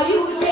Гуляють